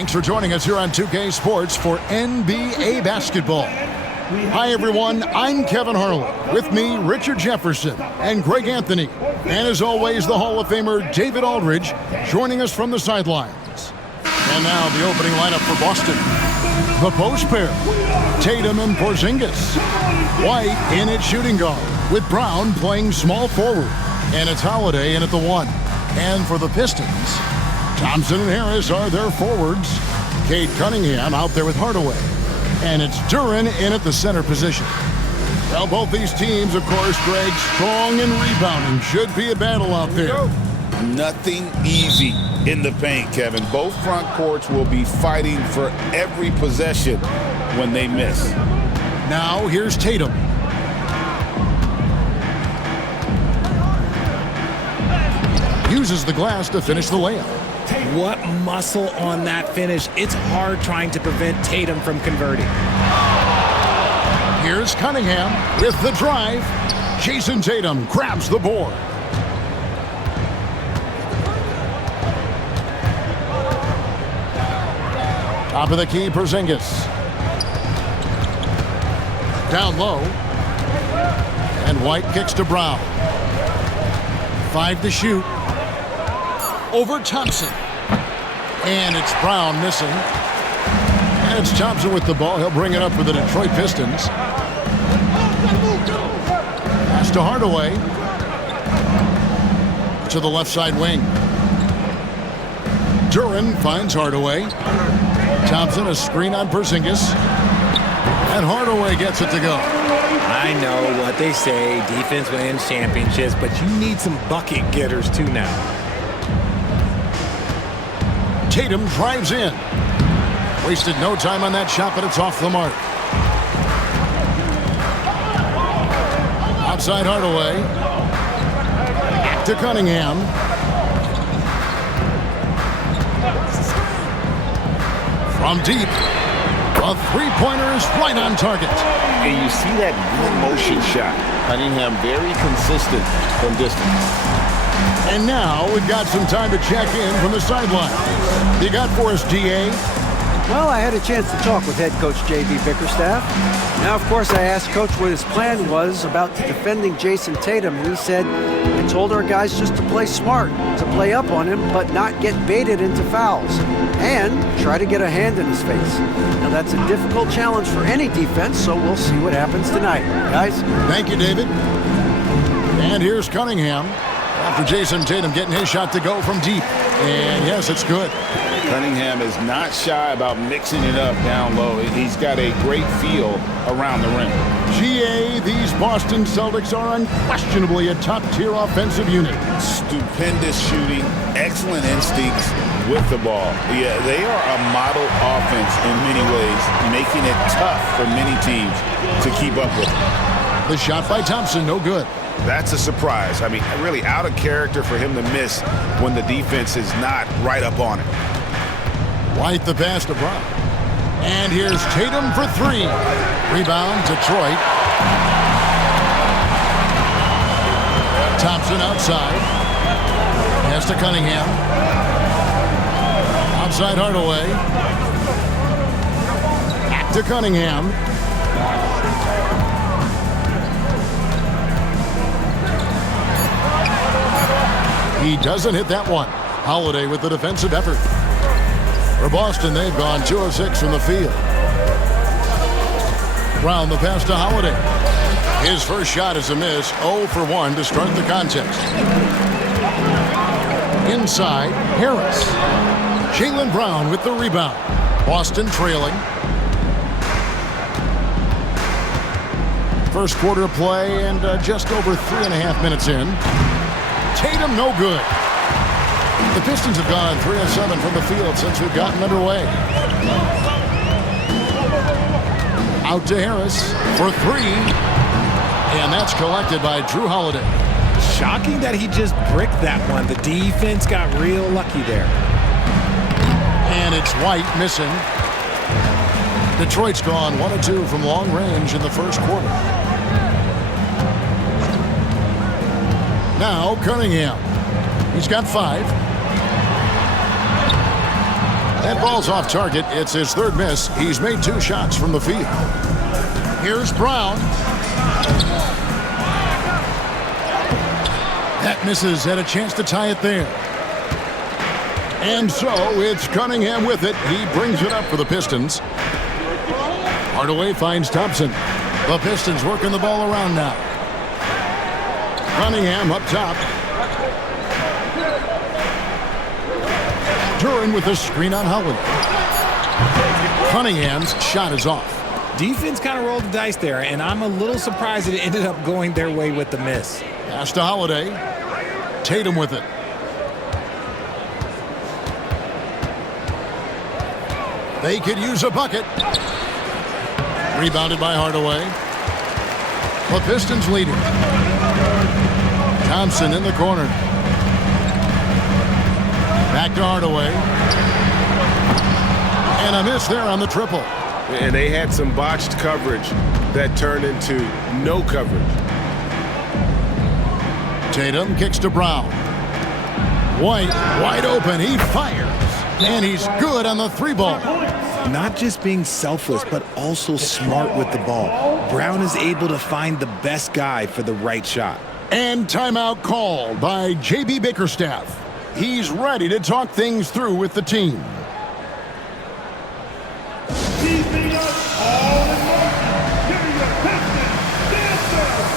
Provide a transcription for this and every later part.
Thanks for joining us here on 2K Sports for NBA basketball. Hi, everyone. I'm Kevin Harlan. With me, Richard Jefferson and Greg Anthony. And as always, the Hall of Famer David Aldridge joining us from the sidelines. And now the opening lineup for Boston. The post pair, Tatum and Porzingis. White in at shooting guard, with Brown playing small forward. And it's Holiday in at the 1. And for the Pistons, Thompson and Harris are their forwards. Cade Cunningham out there with Hardaway. And it's Duren in at the center position. Well, both these teams, of course, Greg, strong and rebounding. Should be a battle out there. Nothing easy in the paint, Kevin. Both front courts will be fighting for every possession when they miss. Now, here's Tatum. Uses the glass to finish the layup. What muscle on that finish. It's hard trying to prevent Tatum from converting. Here's Cunningham with the drive. Jason Tatum grabs the board. Top of the key, Porzingis. Down low. And White kicks to Brown. 5 to shoot. Over Thompson. And it's Brown missing. And it's Thompson with the ball. He'll bring it up for the Detroit Pistons. Pass to Hardaway. To the left side wing. Duren finds Hardaway. Thompson, a screen on Porzingis. And Hardaway gets it to go. I know what they say, defense wins championships, but you need some bucket getters too now. Tatum drives in. Wasted no time on that shot, but it's off the mark. Outside Hardaway. To Cunningham. From deep. A three-pointer is right on target. And you see that one-motion shot. Cunningham very consistent from distance. And now we've got some time to check in from the sideline. You got for us, DA? Well, I had a chance to talk with head coach J.B. Bickerstaff. Now, of course, I asked Coach what his plan was about defending Jason Tatum, and he said, I told our guys just to play smart, to play up on him, but not get baited into fouls, and try to get a hand in his face. Now, that's a difficult challenge for any defense, so we'll see what happens tonight. Guys? Thank you, David. And here's Cunningham. After Jason Tatum getting his shot to go from deep. And yes, it's good. Cunningham is not shy about mixing it up down low. He's got a great feel around the rim. GA, these Boston Celtics are unquestionably a top-tier offensive unit. Stupendous shooting, excellent instincts with the ball. Yeah, they are a model offense in many ways, making it tough for many teams to keep up with. The shot by Thompson, no good. That's a surprise. I mean, really out of character for him to miss when the defense is not right up on it. White the pass to Brown. And here's Tatum for 3. Rebound, Detroit. Thompson outside. Pass to Cunningham. Outside Hardaway. Back to Cunningham. He doesn't hit that one. Holiday with the defensive effort. For Boston, they've gone 2 of 6 from the field. Brown the pass to Holiday. His first shot is a miss. 0 for 1 to start the contest. Inside, Harris. Jaylen Brown with the rebound. Boston trailing. First quarter of play and just over 3.5 minutes in. Tatum no good. The Pistons have gone 3 of 7 from the field since we've gotten underway. Out to Harris for 3. And that's collected by Drew Holiday. Shocking that he just bricked that one. The defense got real lucky there. And it's White missing. Detroit's gone 1 of 2 from long range in the first quarter. Now Cunningham. He's got 5. That ball's off target. It's his third miss. He's made 2 shots from the field. Here's Brown. That misses. Had a chance to tie it there. And so it's Cunningham with it. He brings it up for the Pistons. Hardaway finds Thompson. The Pistons working the ball around now. Cunningham up top. Duran with a screen on Howard. Cunningham's shot is off. Defense kind of rolled the dice there, and I'm a little surprised it ended up going their way with the miss. Pass to Holiday. Tatum with it. They could use a bucket. Rebounded by Hardaway. The Pistons leading. Thompson in the corner. Back to Hardaway. And a miss there on the triple. And they had some botched coverage that turned into no coverage. Tatum kicks to Brown. White wide open. He fires. And he's good on the 3-ball. Not just being selfless, but also smart with the ball. Brown is able to find the best guy for the right shot. And timeout called by J.B. Bickerstaff. He's ready to talk things through with the team. Keeping us all in motion. Here are your Pistons dancers.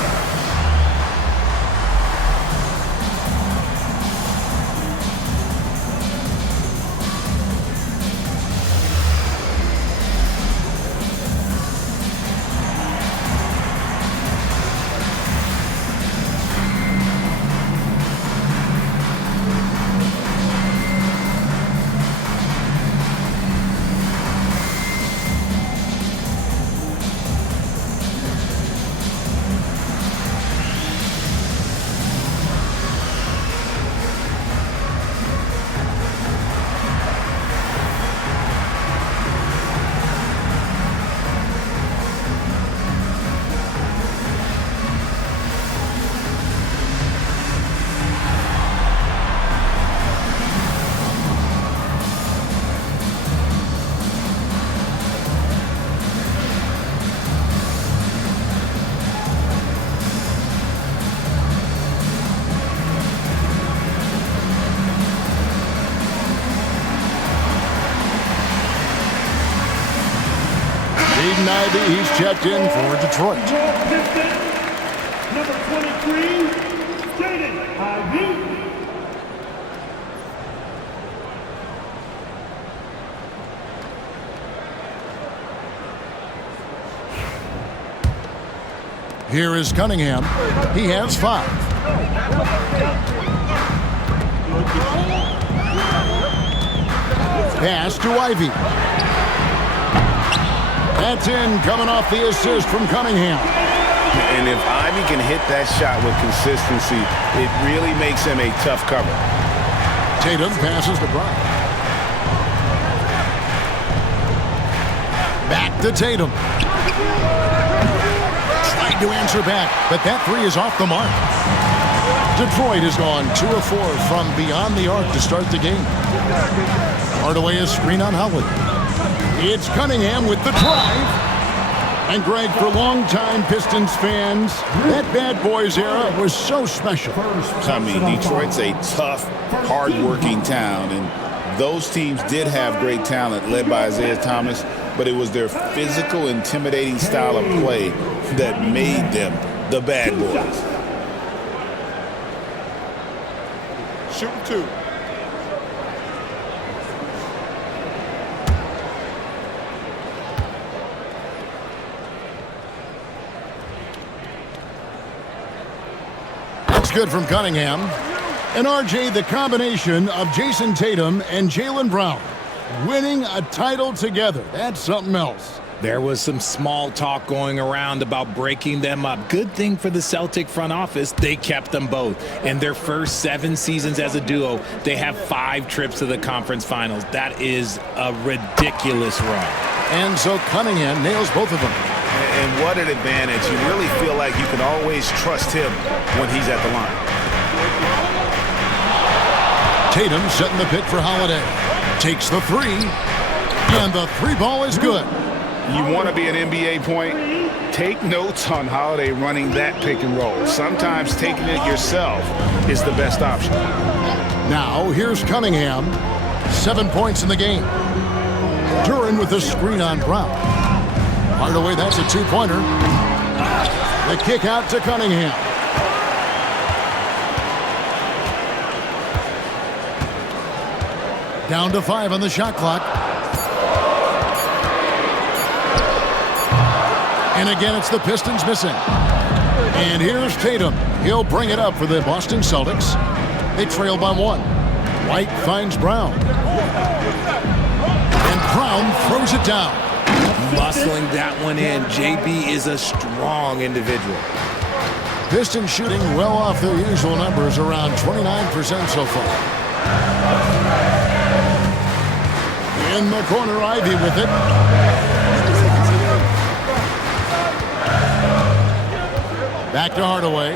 Aiden Ivey, he's checked in for Detroit. Pistons, number 23, Jaden Ivey. Here is Cunningham. He has 5. Pass to Ivey. That's in, coming off the assist from Cunningham. And if Ivey can hit that shot with consistency, it really makes him a tough cover. Tatum passes to Brown. Back to Tatum. Tried to answer back, but that 3 is off the mark. Detroit has gone 2 of 4 from beyond the arc to start the game. Hardaway is screen on Howard. It's Cunningham with the drive. And Greg, for longtime Pistons fans, that Bad Boys era was so special. I mean, Detroit's a tough, hard-working town, and those teams did have great talent led by Isaiah Thomas, but it was their physical, intimidating style of play that made them the Bad Boys. Shoot 2. Good from Cunningham. And RJ, the combination of Jason Tatum and Jaylen Brown winning a title together. That's something else. There was some small talk going around about breaking them up. Good thing for the Celtic front office, they kept them both. In their first 7 seasons as a duo, they have 5 trips to the conference finals. That is a ridiculous run. And so Cunningham nails both of them. And what an advantage. You really feel like you can always trust him when he's at the line. Tatum setting the pick for Holiday. Takes the three, and the three ball is good. You want to be an NBA point? Take notes on Holiday running that pick and roll. Sometimes taking it yourself is the best option. Now, here's Cunningham. 7 points in the game. Duran with the screen on Brown. Hardaway, that's a two-pointer. The kick out to Cunningham. Down to 5 on the shot clock. And again, it's the Pistons missing. And here's Tatum. He'll bring it up for the Boston Celtics. They trail by 1. White finds Brown. And Brown throws it down. Muscling that one in. JB is a strong individual. Pistons shooting well off their usual numbers, around 29% so far. In the corner, Ivy with it. Back to Hardaway.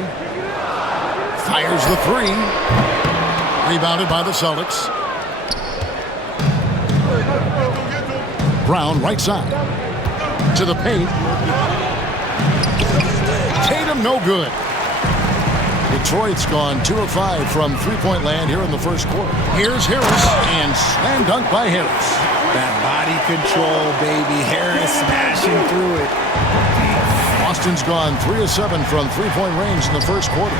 Fires the three. Rebounded by the Celtics. Brown right side. To the paint. Tatum no good. Detroit's gone 2 of 5 from three-point land here in the first quarter. Here's Harris, and slam dunk by Harris. That body control, baby. Harris smashing through it. Boston's gone 3 of 7 from three-point range in the first quarter.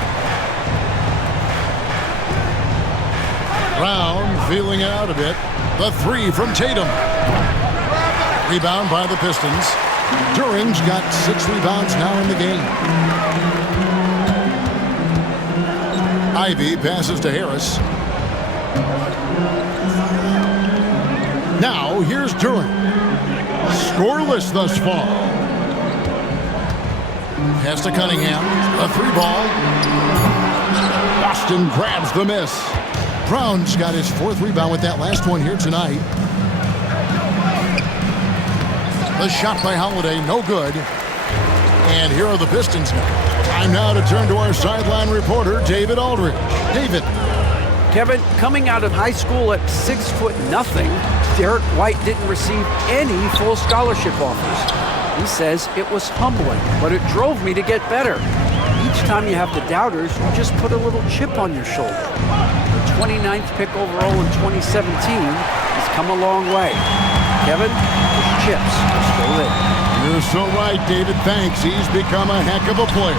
Brown feeling it out a bit. The three from Tatum. Rebound by the Pistons. Duran's got 6 rebounds now in the game. Ivy passes to Harris. Now here's Duran. Scoreless thus far. Pass to Cunningham. A three ball. Boston grabs the miss. Brown's got his 4th rebound with that last one here tonight. The shot by Holiday, no good. And here are the Pistons now. Time now to turn to our sideline reporter, David Aldridge. David. Kevin, coming out of high school at 6'0", Derek White didn't receive any full scholarship offers. He says it was humbling, but it drove me to get better. Each time you have the doubters, you just put a little chip on your shoulder. The 29th pick overall in 2017 has come a long way. Kevin, those chips are still in. You're so right, David. Thanks. He's become a heck of a player.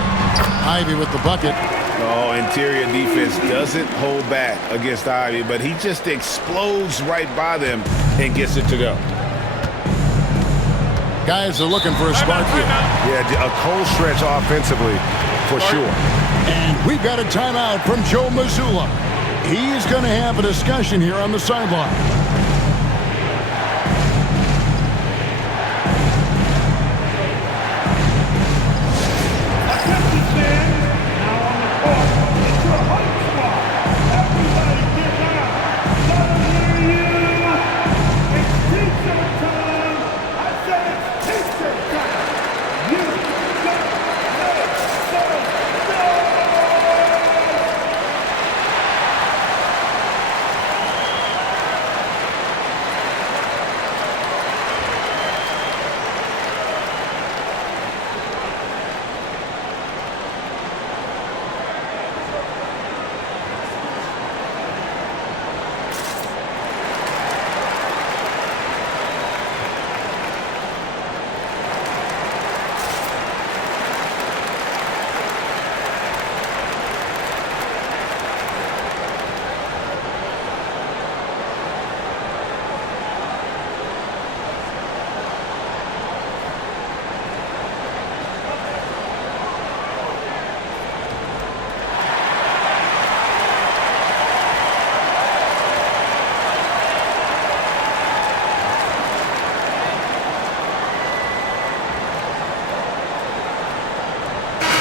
Ivy with the bucket. Oh, interior defense doesn't hold back against Ivy, but he just explodes right by them and gets it to go. Guys are looking for a spark here. Yeah, a cold stretch offensively, for sure. And we've got a timeout from Joe Mazzulla. He's going to have a discussion here on the sideline.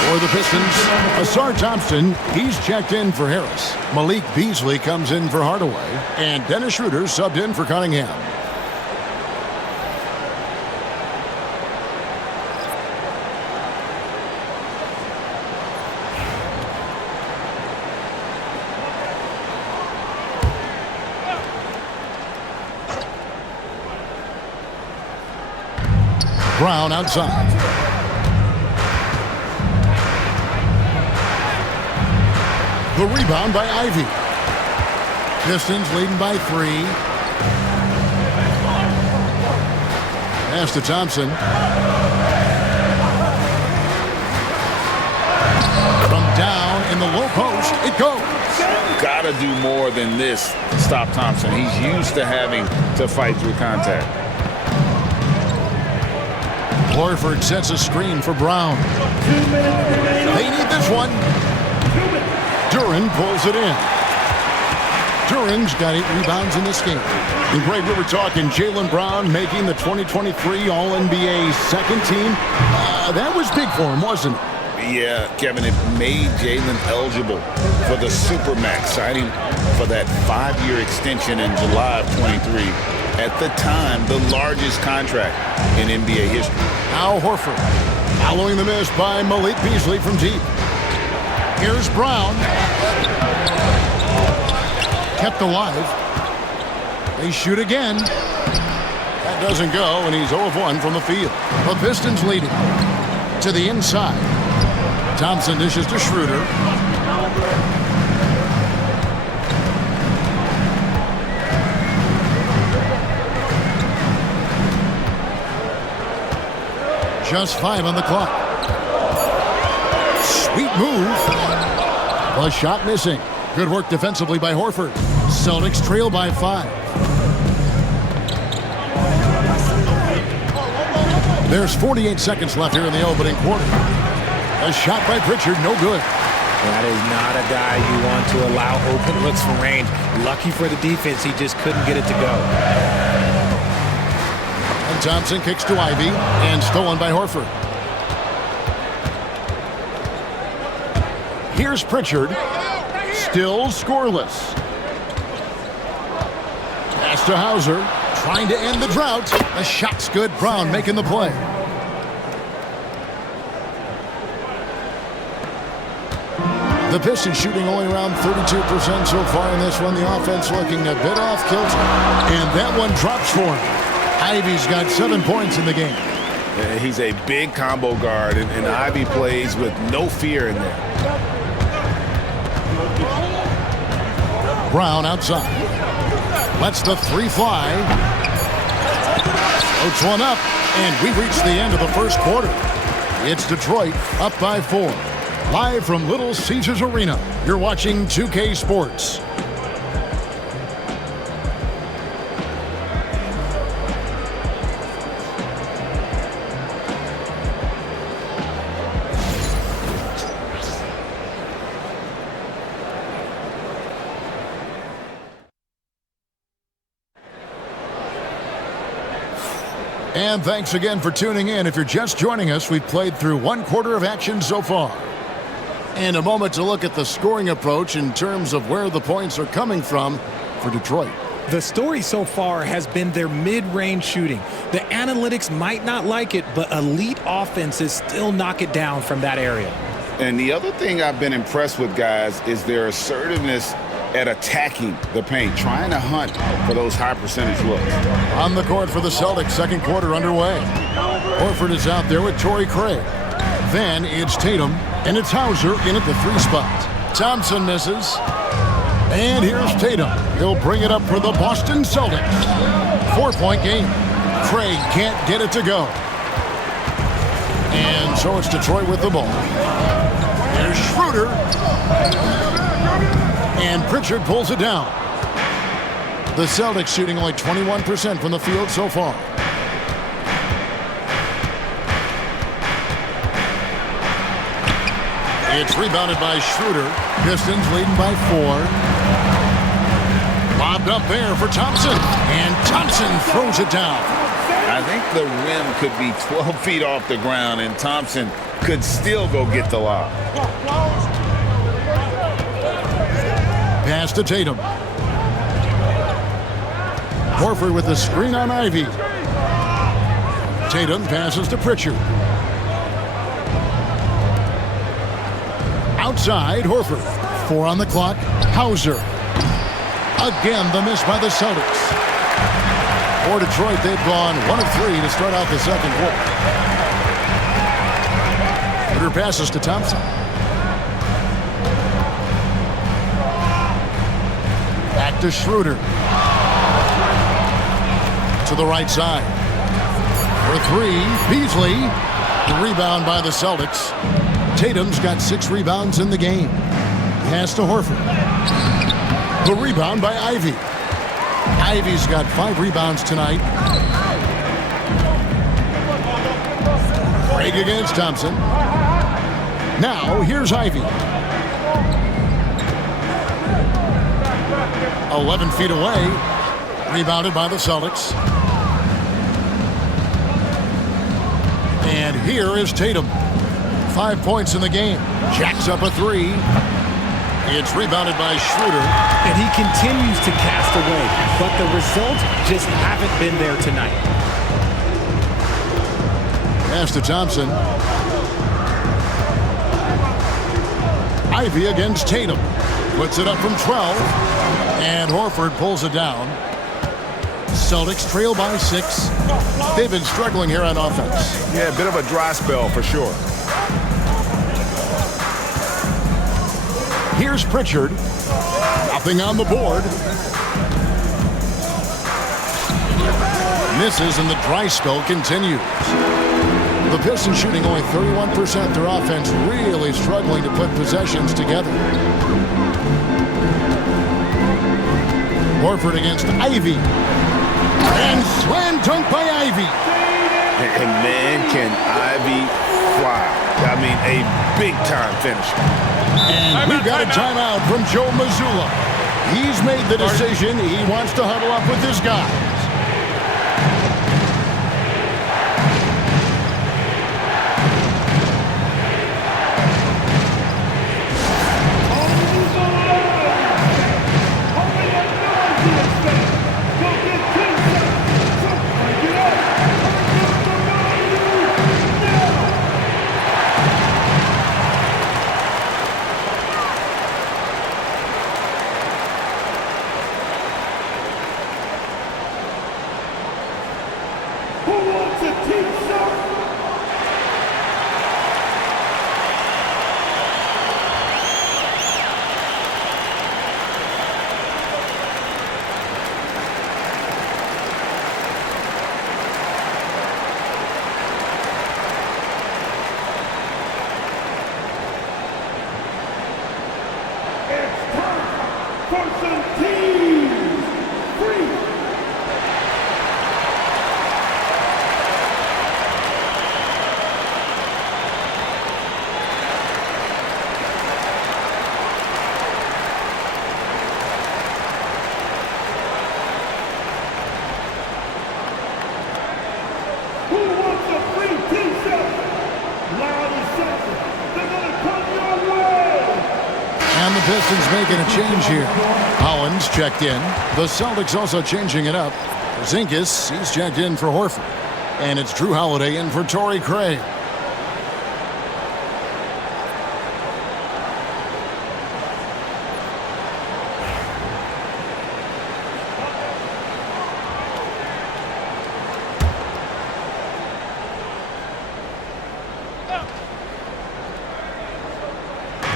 For the Pistons, Asar Thompson, he's checked in for Harris. Malik Beasley comes in for Hardaway. And Dennis Schroeder subbed in for Cunningham. Brown outside. The rebound by Ivy. Pistons leading by 3. Pass to Thompson. From down in the low post, it goes. Gotta do more than this to stop Thompson. He's used to having to fight through contact. Horford sets a screen for Brown. 2 minutes remaining. They need this one. Duran pulls it in. Duran's got 8 rebounds in this game. And Greg, we were talking Jaylen Brown making the 2023 All-NBA second team. That was big for him, wasn't it? Yeah, Kevin, it made Jaylen eligible for the Supermax, signing for that 5-year extension in July of 23. At the time, the largest contract in NBA history. Now Horford, following the miss by Malik Beasley from deep. Here's Brown. Kept alive. They shoot again. That doesn't go, and he's 0 of 1 from the field. The Pistons leading. To the inside. Thompson dishes to Schroeder. Just 5 on the clock. Sweet move. A shot missing. Good work defensively by Horford. Celtics trail by 5. There's 48 seconds left here in the opening quarter. A shot by Pritchard, no good. That is not a guy you want to allow open looks from range. Lucky for the defense, he just couldn't get it to go. And Thompson kicks to Ivy, and stolen by Horford. Here's Pritchard, still scoreless. Pass to Hauser, trying to end the drought. The shot's good, Brown making the play. The Pistons shooting only around 32% so far in this one. The offense looking a bit off kilter. And that one drops for him. Ivy's got 7 points in the game. He's a big combo guard, and Ivy plays with no fear in there. Brown outside. Lets the 3 fly. Floats one up, and we reach the end of the first quarter. It's Detroit up by 4. Live from Little Caesars Arena, you're watching 2K Sports. And thanks again for tuning in. If you're just joining us, we've played through 1 quarter of action so far. And a moment to look at the scoring approach in terms of where the points are coming from for Detroit. The story so far has been their mid-range shooting. The analytics might not like it, but elite offenses still knock it down from that area. And the other thing I've been impressed with, guys, is their assertiveness at attacking the paint, trying to hunt for those high percentage looks. On the court for the Celtics, second quarter underway. Horford is out there with Torrey Craig. Then it's Tatum, and it's Hauser in at the 3 spot. Thompson misses. And here's Tatum. He'll bring it up for the Boston Celtics. 4-point game. Craig can't get it to go. And so it's Detroit with the ball. There's Schroeder. And Pritchard pulls it down. The Celtics shooting only 21% from the field so far. It's rebounded by Schroeder. Pistons leading by 4. Lobbed up there for Thompson. And Thompson throws it down. I think the rim could be 12 feet off the ground, and Thompson could still go get the lob. Pass to Tatum. Horford with the screen on Ivy. Tatum passes to Pritchard. Outside, Horford. 4 on the clock. Hauser. Again, the miss by the Celtics. For Detroit, they've gone 1 of 3 to start out the second quarter. Schroeder passes to Thompson. Back to Schroeder. To the right side. For 3, Beasley. The rebound by the Celtics. Tatum's got 6 rebounds in the game. Pass to Horford. The rebound by Ivy. Ivy's got 5 rebounds tonight. Craig against Thompson. Now, here's Ivy. 11 feet away. Rebounded by the Celtics. And here is Tatum. 5 points in the game. Jacks up a 3. It's rebounded by Schroeder. And he continues to cast away, but the results just haven't been there tonight. Pass to Thompson. Ivy against Tatum. Puts it up from 12. And Horford pulls it down. Celtics trail by 6. They've been struggling here on offense. Yeah, a bit of a dry spell for sure. Here's Pritchard. Nothing on the board. Misses and the dry spell continues. The Pistons shooting only 31%. Their offense really struggling to put possessions together. Horford against Ivy. And slam dunk by Ivy. And man, can Ivy fly. I mean, a big-time finisher. And we've got a timeout from Joe Mazzulla. He's made the decision. He wants to huddle up with his guys. And the Pistons making a change here. Collins checked in. The Celtics also changing it up. Zinkas, he's checked in for Horford. And it's Drew Holiday in for Torrey Craig.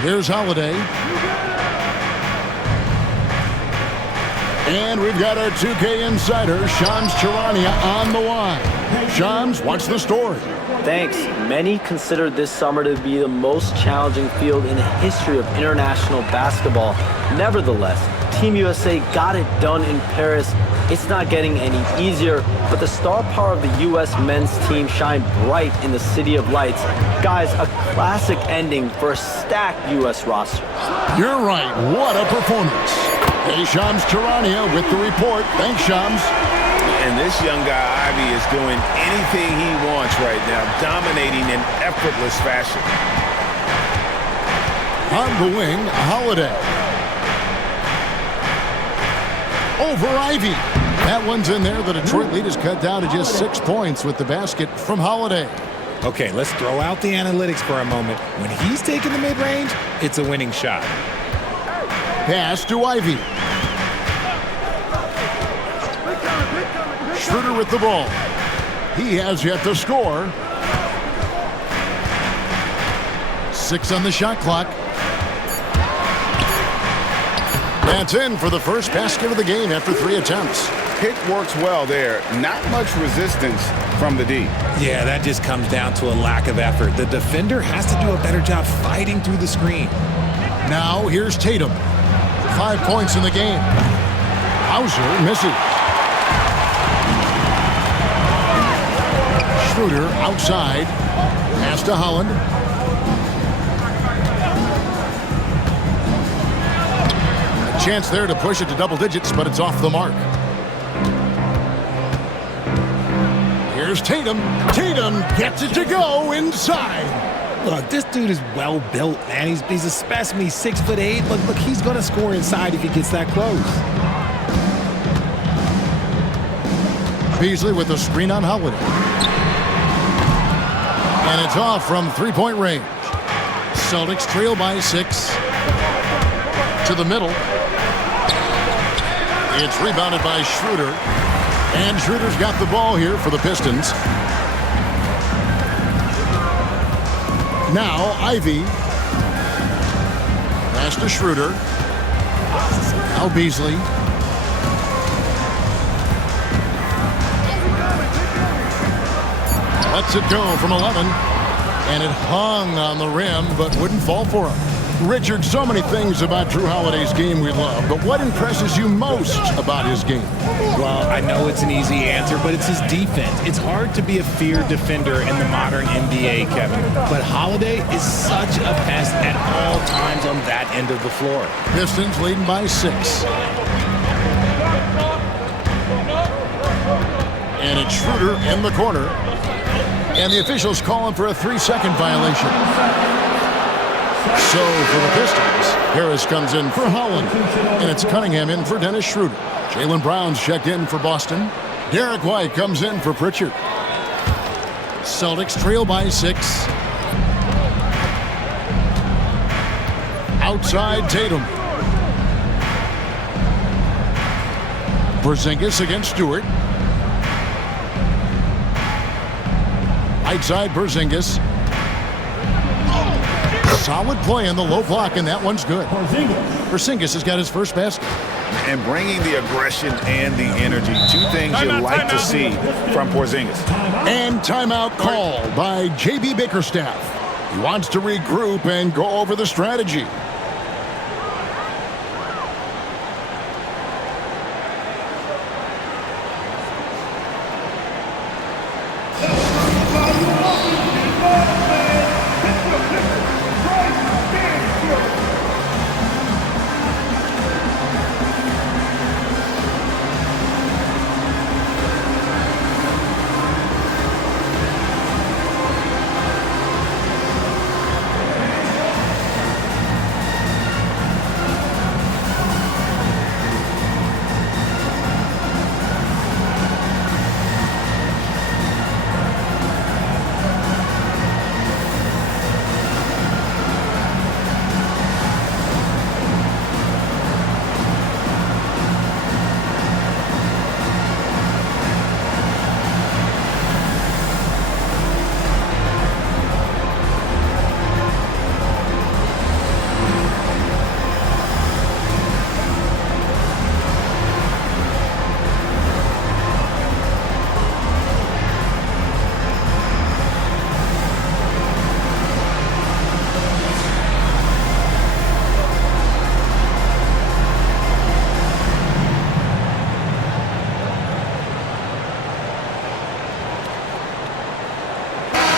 Here's Holiday. And we've got our 2K insider, Shams Charania, on the line. Shams, what's the story? Thanks. Many consider this summer to be the most challenging field in the history of international basketball. Nevertheless, Team USA got it done in Paris. It's not getting any easier, but the star power of the U.S. men's team shined bright in the City of Lights. Guys, a classic ending for a stacked U.S. roster. You're right. What a performance. Hey, Shams Charania with the report. Thanks, Shams. And this young guy, Ivy, is doing anything he wants right now, dominating in effortless fashion. On the wing, Holiday. Over Ivy. That one's in there. The Detroit lead is cut down to just 6 points with the basket from Holiday. Okay, let's throw out the analytics for a moment. When he's taking the mid-range, it's a winning shot. Pass to Ivy. Schroeder with the ball. He has yet to score. 6 on the shot clock. That's in for the first basket of the game after 3 attempts. Pick works well there. Not much resistance from the D. Yeah, that just comes down to a lack of effort. The defender has to do a better job fighting through the screen. Now here's Tatum. 5 points in the game. Hauser misses. Schroeder outside. Pass to Holland. A chance there to push it to double digits, but it's off the mark. Here's Tatum. Tatum gets it to go inside. Look, this dude is well built, man. He's a specimen. He's 6'8". Look, he's going to score inside if he gets that close. Beasley with the screen on Holiday. And it's off from 3-point range. Celtics trail by 6. To the middle. It's rebounded by Schroeder. And Schroeder's got the ball here for the Pistons. Now, Ivy. Pass to Schroeder. Now Beasley. Lets it go from 11. And it hung on the rim, but wouldn't fall for him. Richard, so many things about Drew Holiday's game we love, but what impresses you most about his game? Well, I know it's an easy answer, but it's his defense. It's hard to be a feared defender in the modern NBA, Kevin. But Holiday is such a pest at all times on that end of the floor. Pistons leading by 6. And it's Schroeder in the corner. And the officials call him for a 3-second violation. So for the Pistons, Harris comes in for Holland. And it's Cunningham in for Dennis Schroeder. Jaylen Brown's checked in for Boston. Derek White comes in for Pritchard. Celtics trail by 6. Outside Tatum. Porzingis against Stewart. Right side Porzingis. Solid play in the low block, and that one's good. Porzingis has got his first basket. And bringing the aggression and the energy. 2 things you like to see from Porzingis. And timeout called by J.B. Bickerstaff. He wants to regroup and go over the strategy.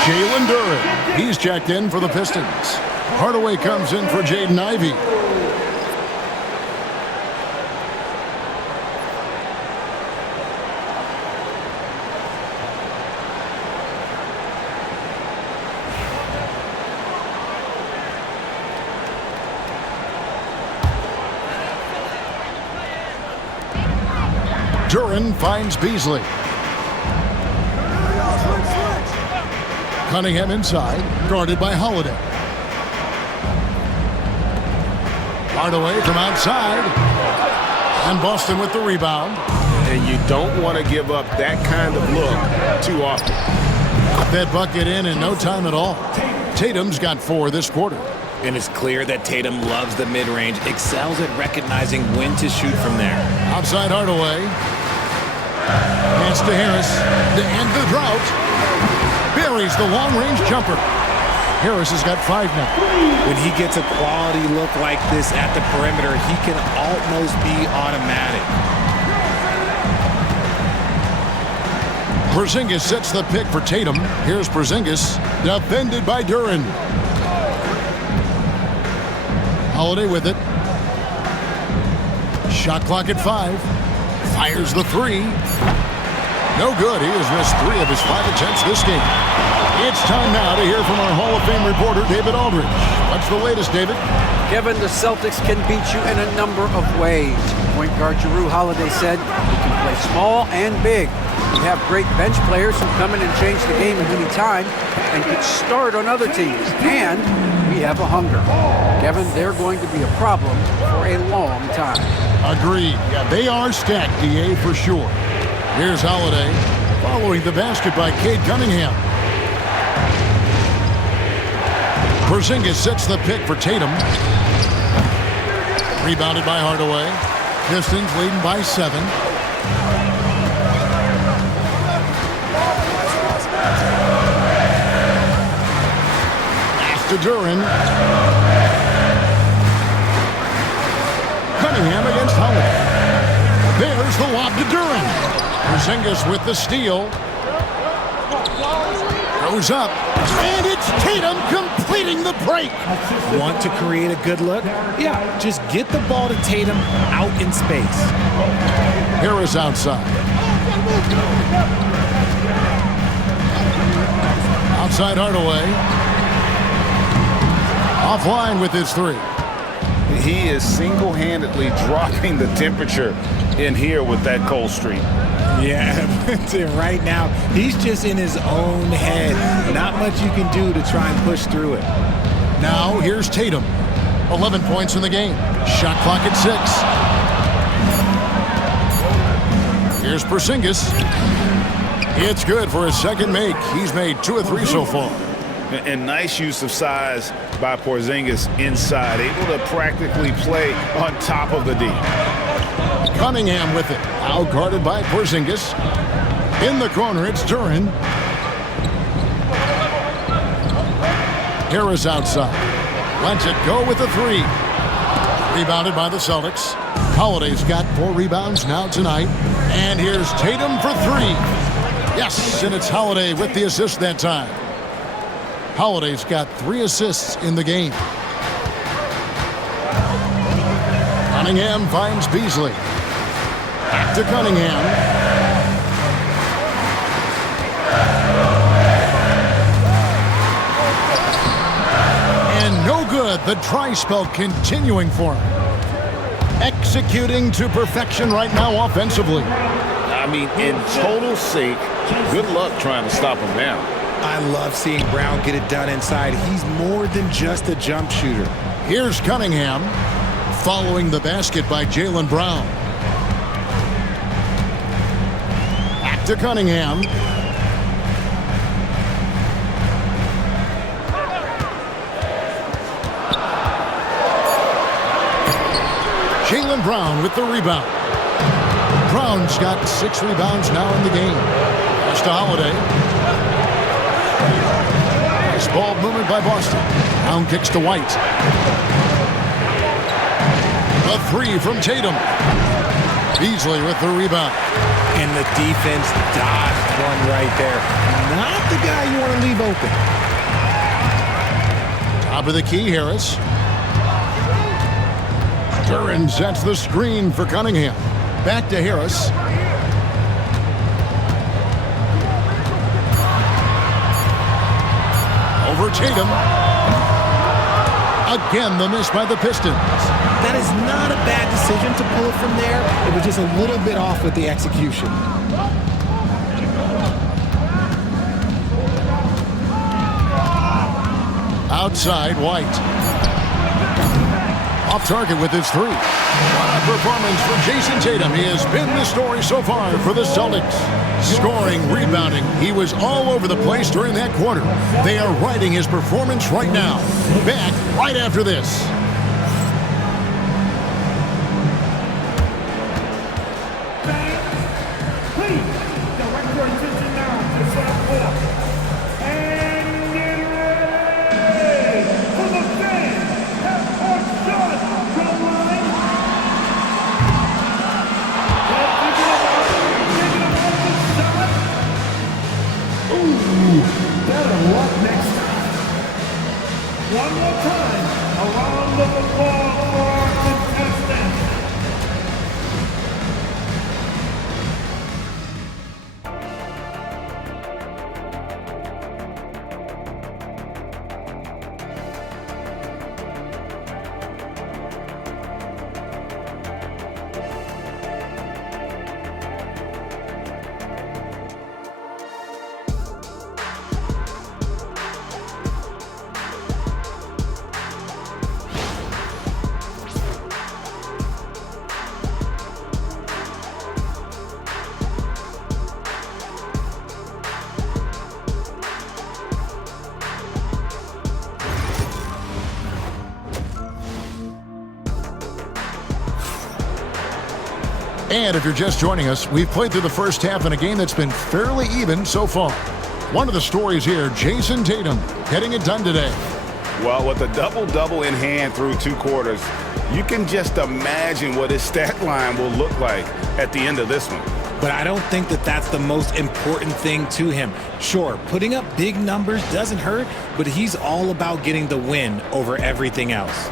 Jalen Duren, he's checked in for the Pistons. Hardaway comes in for Jaden Ivey. Duren finds Beasley. Cunningham inside, guarded by Holiday. Hardaway from outside. And Boston with the rebound. and you don't want to give up that kind of look too often. That bucket in no time at all. Tatum's got 4 this quarter. And it's clear that Tatum loves the mid-range, excels at recognizing when to shoot from there. Outside Hardaway. Pass to Harris to end the drought. Buries the long-range jumper. Harris has got 5 now. When he gets a quality look like this at the perimeter, he can almost be automatic. Porzingis sets the pick for Tatum. Here's Porzingis, defended by Duran. Holiday with it. Shot clock at 5. Fires the 3. No good. He has missed 3 of his 5 attempts this game. It's time now to hear from our Hall of Fame reporter, David Aldridge. What's the latest, David? Kevin, the Celtics can beat you in a number of ways. Point guard Jrue Holiday said he can play small and big. We have great bench players who come in and change the game at any time and can start on other teams. And we have a hunger. Kevin, they're going to be a problem for a long time. Agreed. Yeah, they are stacked, DA, for sure. Here's Holiday, following the basket by Cade Cunningham. Porzingis sets the pick for Tatum. Rebounded by Hardaway. Pistons leading by 7. Pass to Duran. Cunningham against Holiday. There's the lob to Duran. Porzingis with the steal. Goes up. And it's Tatum completing the break. Want to create a good look? Yeah, just get the ball to Tatum out in space. Harris outside. Outside Hardaway. Offline with his 3. He is single-handedly dropping the temperature in here with that cold streak. Yeah, right now, he's just in his own head. Not much you can do to try and push through it. Now, here's Tatum. 11 points in the game. Shot clock at 6. Here's Porzingis. It's good for his second make. He's made 2 of 3 so far. And nice use of size by Porzingis inside, able to practically play on top of the D. Cunningham with it. Out guarded by Porzingis. In the corner, it's Duran. Harris outside. Lets it go with the 3. Rebounded by the Celtics. Holiday's got 4 rebounds now tonight. And here's Tatum for 3. Yes, and it's Holiday with the assist that time. Holiday's got 3 assists in the game. Cunningham finds Beasley. Back to Cunningham. And no good. The try spell continuing for him. Executing to perfection right now offensively. I mean, in total sync. Good luck trying to stop him now. I love seeing Brown get it done inside. He's more than just a jump shooter. Here's Cunningham, following the basket by Jaylen Brown. Back to Cunningham. Jaylen Brown with the rebound. Brown's got 6 rebounds now in the game. Pass to Holiday. Nice ball movement by Boston. Brown kicks to White. A 3 from Tatum. Beasley with the rebound. And the defense dodged one right there. Not the guy you want to leave open. Top of the key, Harris. Duran sets the screen for Cunningham. Back to Harris. Over Tatum. Again, the miss by the Pistons. That is not a bad decision to pull it from there. It was just a little bit off with the execution. Outside, White. Off target with his three. What a performance for Jason Tatum. He has been the story so far for the Celtics. Scoring, rebounding, he was all over the place during that quarter. They are riding his performance right now. Back right after this. Please, direct your attention now to set forth. And get ready for the fans. Half-court shot from the line. Thinking about the shot. Ooh, better luck next time. One more time, around the applause for our contestants. And if you're just joining us, we've played through the first half in a game that's been fairly even so far. One of the stories here, Jason Tatum, getting it done today. Well, with a double-double in hand through 2 quarters, you can just imagine what his stat line will look like at the end of this one. But I don't think that that's the most important thing to him. Sure, putting up big numbers doesn't hurt, but he's all about getting the win over everything else.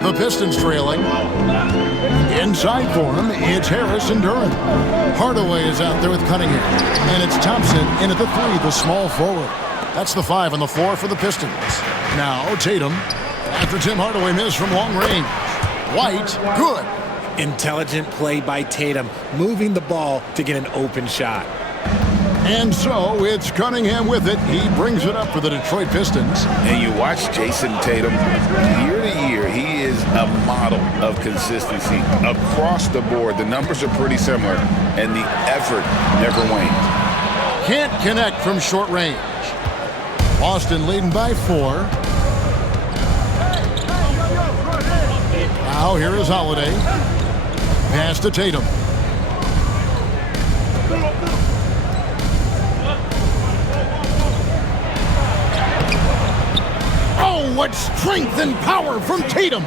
The Pistons trailing. Inside for him, it's Harris and Duran. Hardaway is out there with Cunningham. And it's Thompson in at the 3, the small forward. That's the 5 on the floor for the Pistons. Now Tatum, after Tim Hardaway missed from long range. White, good. Intelligent play by Tatum, moving the ball to get an open shot. And so it's Cunningham with it. He brings it up for the Detroit Pistons. And you watch Jason Tatum year to year, he is a model of consistency. Across the board, the numbers are pretty similar, and the effort never wanes. Can't connect from short range. Boston leading by 4. Now here is Holiday. Pass to Tatum. Oh, what strength and power from Tatum.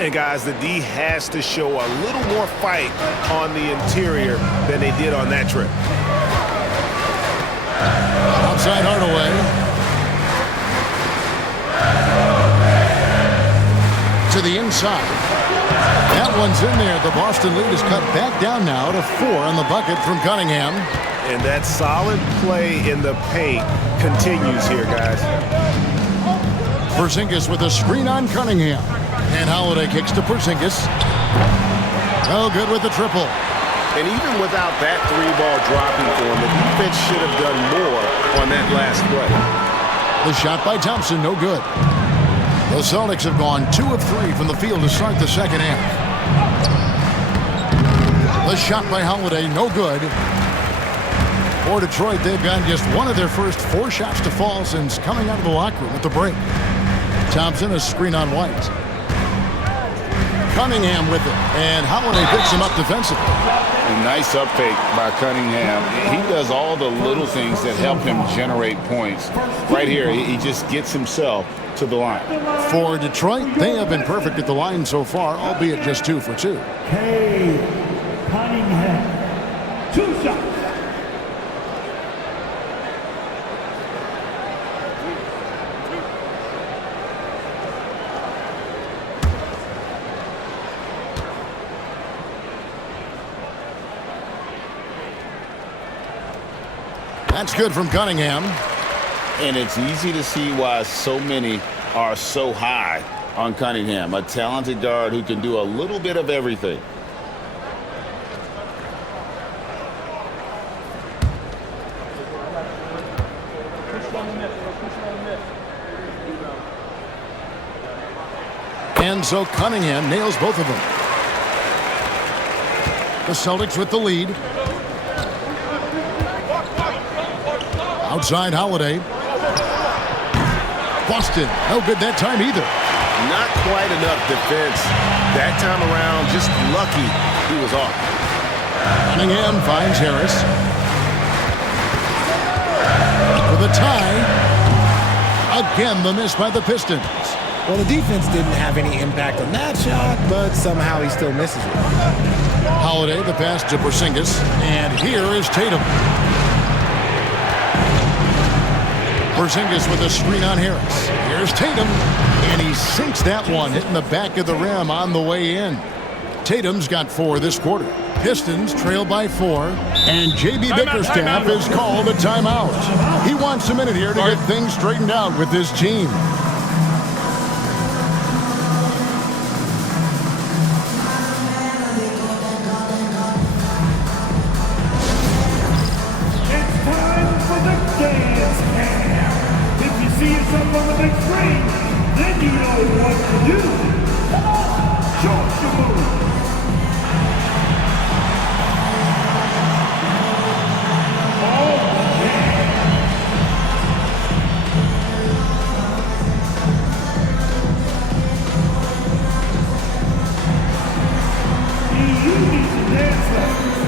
And guys, the D has to show a little more fight on the interior than they did on that trip. Outside Hardaway. To the inside. That one's in there. The Boston lead is cut back down now to 4 on the bucket from Cunningham. And that solid play in the paint continues here, guys. Porzingis with a screen on Cunningham. And Holiday kicks to Porzingis. Oh, good with the triple. And even without that 3-ball dropping for him, the defense should have done more on that last play. The shot by Thompson, no good. The Celtics have gone 2 of 3 from the field to start the second half. The shot by Holiday, no good. For Detroit, they've gotten just one of their first 4 shots to fall since coming out of the locker room at the break. Thompson, a screen on White. Cunningham with it, and Holiday picks him up defensively. A nice up fake by Cunningham. He does all the little things that help him generate points. Right here, he just gets himself to the line. For Detroit, they have been perfect at the line so far, albeit just 2 for 2. Hey, Cunningham, 2 shots. That's good from Cunningham. And it's easy to see why so many are so high on Cunningham, a talented guard who can do a little bit of everything. And so Cunningham nails both of them. The Celtics with the lead. Outside Holiday. Boston, no good that time either. Not quite enough defense. That time around, just lucky he was off. Cunningham finds Harris. For the tie. Again, the miss by the Pistons. Well, the defense didn't have any impact on that shot, but somehow he still misses it. Holiday, the pass to Porzingis. And here is Tatum. Porzingis with a screen on Harris. Here's Tatum. And he sinks that one, hitting the back of the rim on the way in. Tatum's got 4 this quarter. Pistons trail by 4. And J.B. Bickerstaff has called a timeout. He wants a minute here to get things straightened out with his team. See yourself on the big screen, then you know what to do. Come on, show us your move. Oh, yeah. You need to dance like this.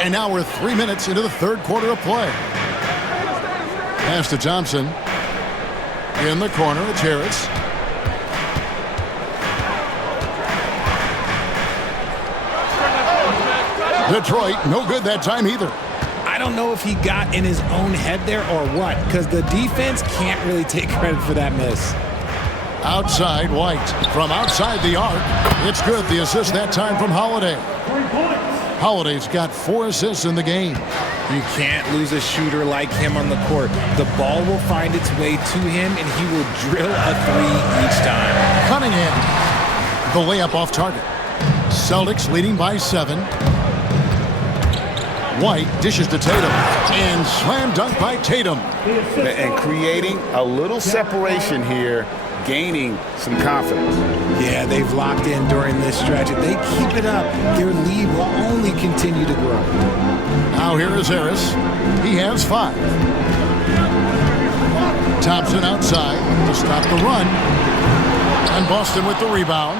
And now we're 3 minutes into the third quarter of play. Pass to Thompson. In the corner, it's Harris. Detroit, no good that time either. I don't know if he got in his own head there or what, because the defense can't really take credit for that miss. Outside White. From outside the arc. It's good. The assist that time from Holiday. Holiday's got 4 assists in the game. You can't lose a shooter like him on the court. The ball will find its way to him, and he will drill a 3 each time. Cunningham. The layup off target. Celtics leading by 7. White dishes to Tatum. And slam dunk by Tatum. And creating a little separation here, gaining some confidence. Yeah, they've locked in during this stretch. If they keep it up, their lead will only continue to grow. Now here is Harris. He has 5. Thompson outside to stop the run. And Boston with the rebound.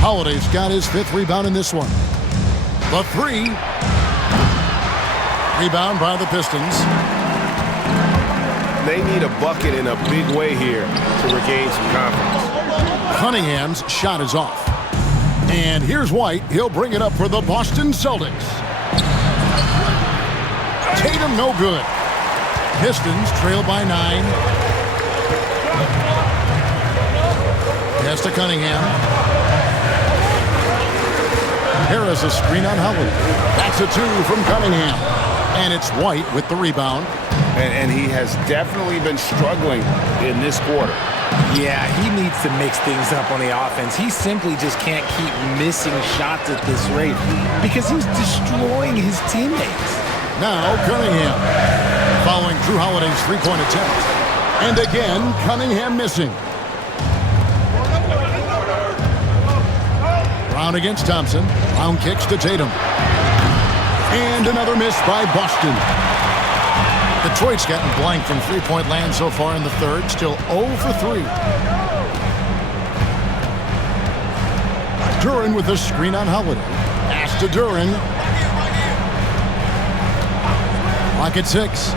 Holiday's got his 5th rebound in this one. The 3. Rebound by the Pistons. They need a bucket in a big way here to regain some confidence. Cunningham's shot is off. And here's White. He'll bring it up for the Boston Celtics. Tatum no good. Pistons trail by 9. Pass to Cunningham. Harris a screen on Howard. That's a 2 from Cunningham. And it's White with the rebound. And he has definitely been struggling in this quarter. Yeah, he needs to mix things up on the offense. He simply just can't keep missing shots at this rate because he's destroying his teammates. Now Cunningham following Drew Holiday's 3-point attempt. And again, Cunningham missing. Brown against Thompson. Brown kicks to Tatum. And another miss by Boston. Detroit's gotten blank from three-point land so far in the third. Still 0 for 3. Duran with a screen on Holiday. Pass to Duran. Clock at 6.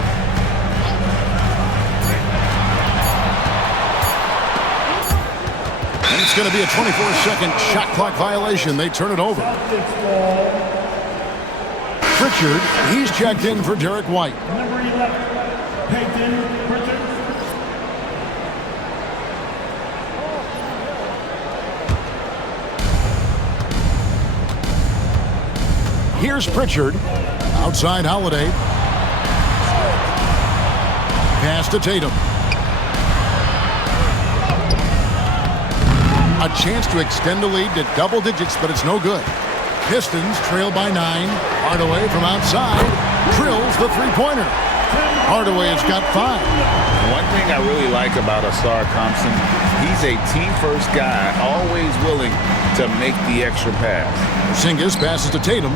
And it's going to be a 24-second shot clock violation. They turn it over. Pritchard, he's checked in for Derek White. Number 11, Peyton Pritchard. Here's Pritchard. Outside Holiday. Pass to Tatum. A chance to extend the lead to double digits, but it's no good. Pistons trail by 9. Hardaway from outside drills the three-pointer. Hardaway has got 5. One thing I really like about Asar Thompson, he's a team-first guy, always willing to make the extra pass. Porzingis passes to Tatum.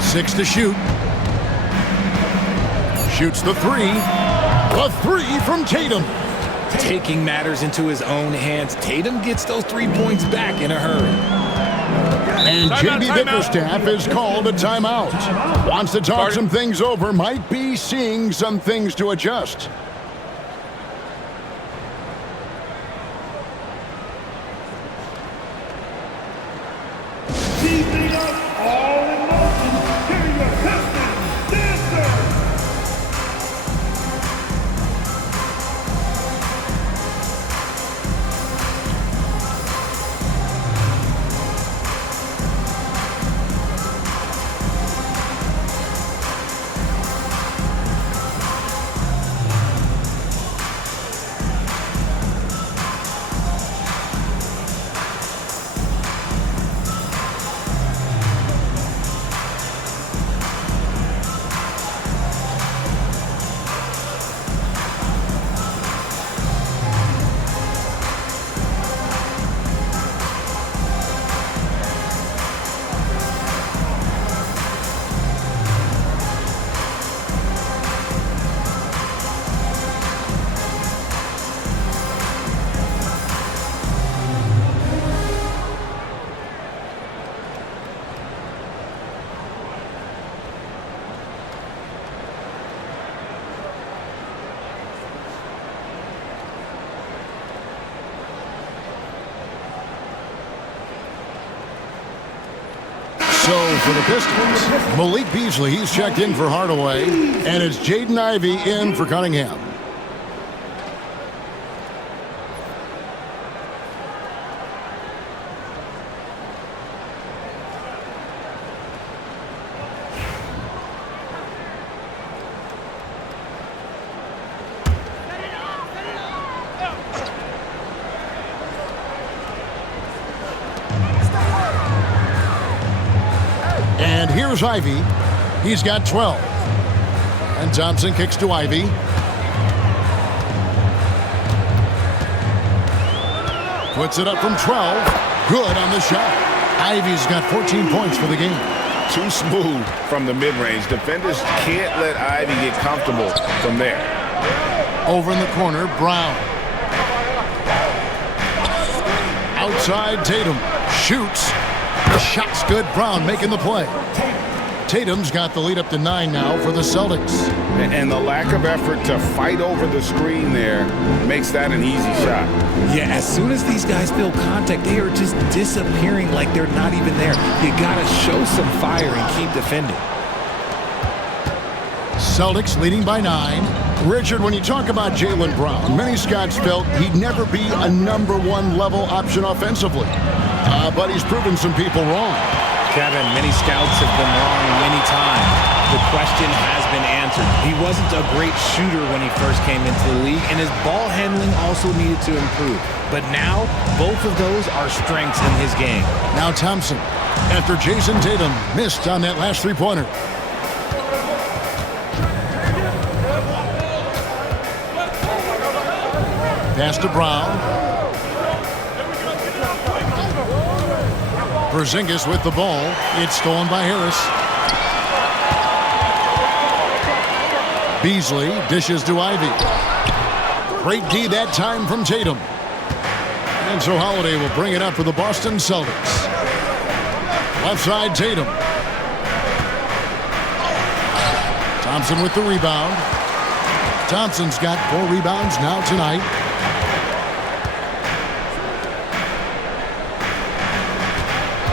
Six to shoot. Shoots the 3. The 3 from Tatum. Taking matters into his own hands. Tatum gets those 3 points back in a hurry. And JB Bickerstaff is called a timeout. Wants to talk some things over. Might be seeing some things to adjust. Keeping us all in motion. Here are your Pistons dancers. So for the Pistons, Malik Beasley, he's checked in for Hardaway, and it's Jaden Ivey in for Cunningham. And here's Ivey. He's got 12. And Thompson kicks to Ivey. Puts it up from 12. Good on the shot. Ivey's got 14 points for the game. Too smooth from the mid-range. Defenders can't let Ivey get comfortable from there. Over in the corner, Brown. Outside, Tatum shoots. The shot's good. Brown making the play. Tatum's got the lead up to 9 now for the Celtics. And the lack of effort to fight over the screen there makes that an easy shot. Yeah, as soon as these guys feel contact, they are just disappearing like they're not even there. You got to show some fire and keep defending. Celtics leading by 9. Richard, when you talk about Jaylen Brown, many scouts felt he'd never be a #1 level option offensively. But he's proven some people wrong. Kevin, many scouts have been wrong many times. The question has been answered. He wasn't a great shooter when he first came into the league, and his ball handling also needed to improve. But now, both of those are strengths in his game. Now Thompson, after Jason Tatum missed on that last three-pointer. Pass to Brown. Porzingis with the ball. It's stolen by Harris. Beasley dishes to Ivy. Great D that time from Tatum. And so Holiday will bring it up for the Boston Celtics. Left side, Tatum. Thompson with the rebound. Thompson's got 4 rebounds now tonight.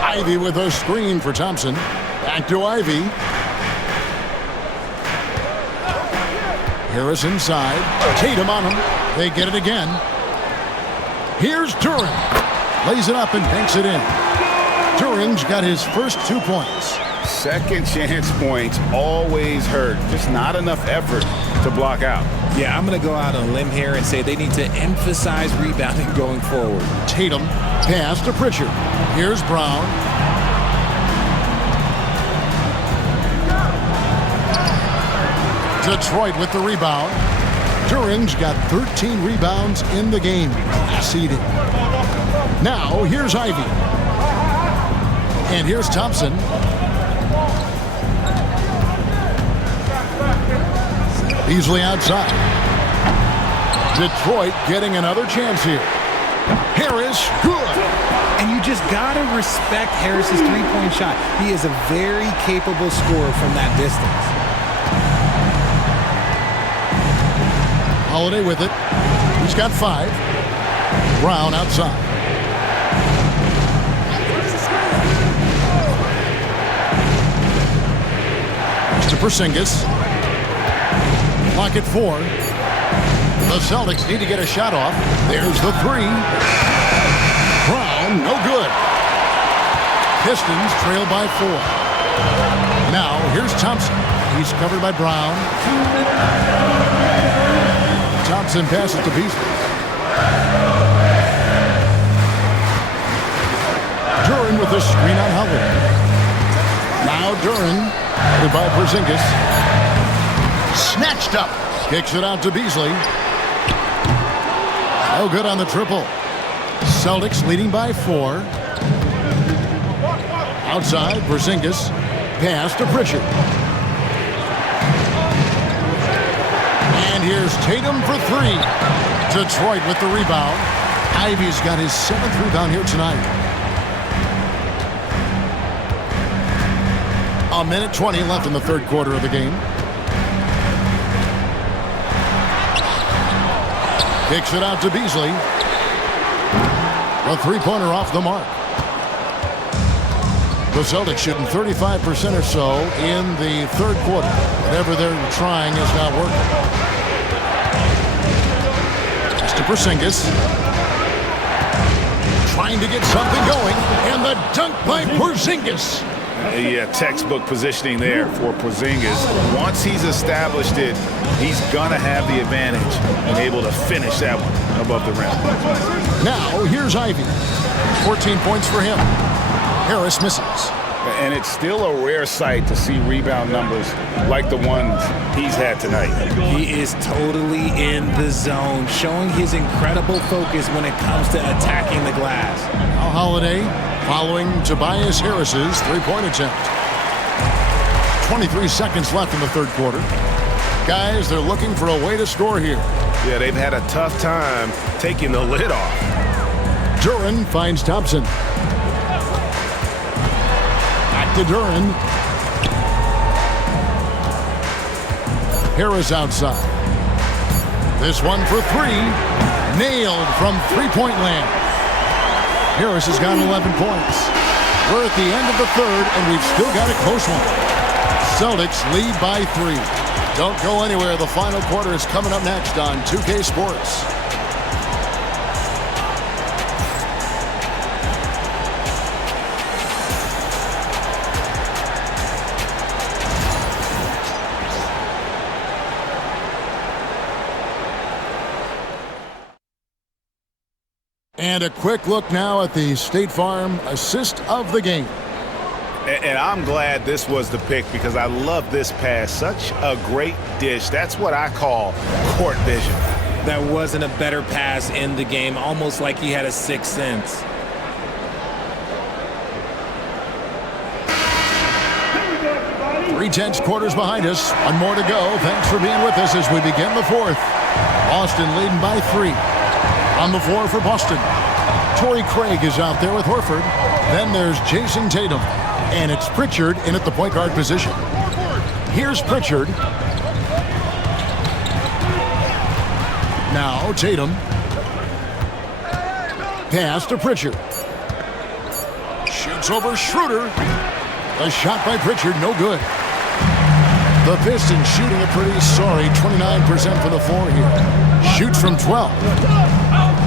Ivy with a screen for Thompson. Back to Ivy. Harris inside. Tatum on him. They get it again. Here's Duran. Lays it up and banks it in. Duran's got his first 2 points. Second chance points always hurt. Just not enough effort to block out. Yeah, I'm going to go out on a limb here and say they need to emphasize rebounding going forward. Tatum, pass to Pritchard. Here's Brown. Detroit with the rebound. Duran's got 13 rebounds in the game. Seeded. Now, here's Ivy. And here's Thompson. Beasley outside. Detroit getting another chance here. Harris, good. And you just got to respect Harris's three-point shot. He is a very capable scorer from that distance. Holiday with it. He's got 5. Brown outside. To Porzingis. Clock at 4. The Celtics need to get a shot off. There's the 3. Brown, no good. Pistons trail by 4. Now, here's Thompson. He's covered by Brown. Thompson passes to Beasley. Duran with the screen on Holiday. Now Duran, by Porzingis. Snatched up. Kicks it out to Beasley. No good on the triple. Celtics leading by 4. Outside, Porzingis. Pass to Pritchard. And here's Tatum for 3. Detroit with the rebound. Ivy's got his 7th rebound here tonight. 1:20 left in the third quarter of the game. Kicks it out to Beasley. A 3-pointer off the mark. The Celtics shooting 35% or so in the third quarter. Whatever they're trying is not working. Just to Porzingis. Trying to get something going. And the dunk by Porzingis. Yeah, textbook positioning there for Porzingis. Once he's established it, he's going to have the advantage and able to finish that one above the rim. Now, here's Ivy. 14 points for him. Harris misses. And it's still a rare sight to see rebound numbers like the ones he's had tonight. He is totally in the zone, showing his incredible focus when it comes to attacking the glass. Now Holiday following Tobias Harris's 3-point attempt. 23 seconds left in the third quarter. Guys, they're looking for a way to score here. Yeah, they've had a tough time taking the lid off. Duran finds Thompson. Back to Duran. Harris outside. This one for 3. Nailed from 3-point land. Harris has got 11 points. We're at the end of the third, and we've still got a close one. Celtics lead by 3. Don't go anywhere. The final quarter is coming up next on 2K Sports. And a quick look now at the State Farm assist of the game. And I'm glad this was the pick because I love this pass. Such a great dish. That's what I call court vision. That wasn't a better pass in the game, almost like he had a sixth sense. Three tenths quarters behind us. One more to go. Thanks for being with us as we begin the fourth. Boston leading by 3. On the floor for Boston, Torrey Craig is out there with Horford. Then there's Jason Tatum. And it's Pritchard in at the point guard position. Here's Pritchard. Now Tatum. Pass to Pritchard. Shoots over Schroeder. A shot by Pritchard, no good. The Pistons shooting a pretty sorry 29% for the floor here. Shoots from 12.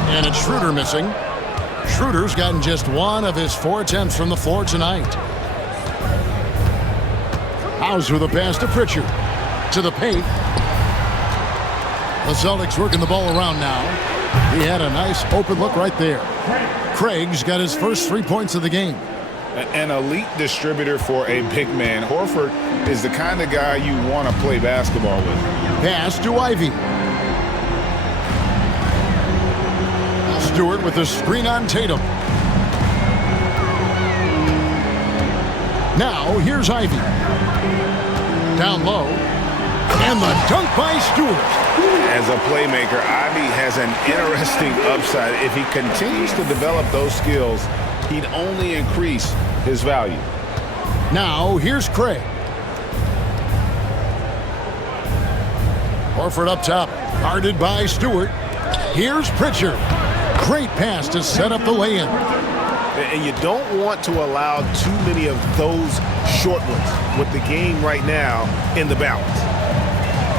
And it's Schroeder missing. Schroeder's gotten just 1 of his 4 attempts from the floor tonight. House with a pass to Pritchard. To the paint. The Celtics working the ball around now. He had a nice open look right there. Craig's got his first 3 points of the game. An elite distributor for a big man. Horford is the kind of guy you want to play basketball with. Pass to Ivy. Stewart with the screen on Tatum. Now here's Ivy. Down low. And the dunk by Stewart. As a playmaker, Ivy has an interesting upside. If he continues to develop those skills, he'd only increase his value. Now here's Craig. Horford up top, guarded by Stewart. Here's Pritchard. Great pass to set up the lay-in. And you don't want to allow too many of those short ones with the game right now in the balance.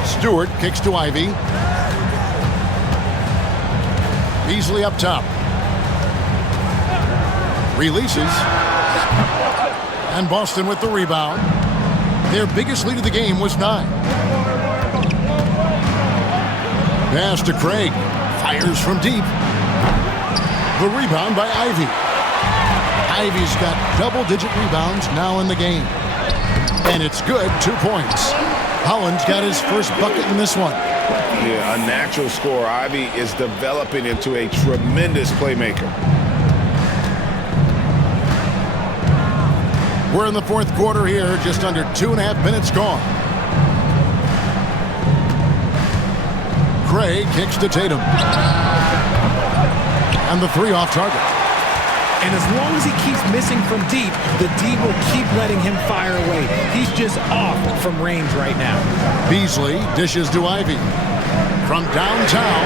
Stewart kicks to Ivy. Beasley up top. Releases. And Boston with the rebound. Their biggest lead of the game was 9. Pass to Craig. Fires from deep. The rebound by Ivy. Ivy's got double-digit rebounds now in the game. And it's good, 2 points. Holland's got his first bucket in this one. Yeah, a natural scorer. Ivy is developing into a tremendous playmaker. We're in the fourth quarter here, just under 2.5 minutes gone. Craig kicks to Tatum. And the 3 off target. And as long as he keeps missing from deep, the D will keep letting him fire away. He's just off from range right now. Beasley dishes to Ivy. From downtown.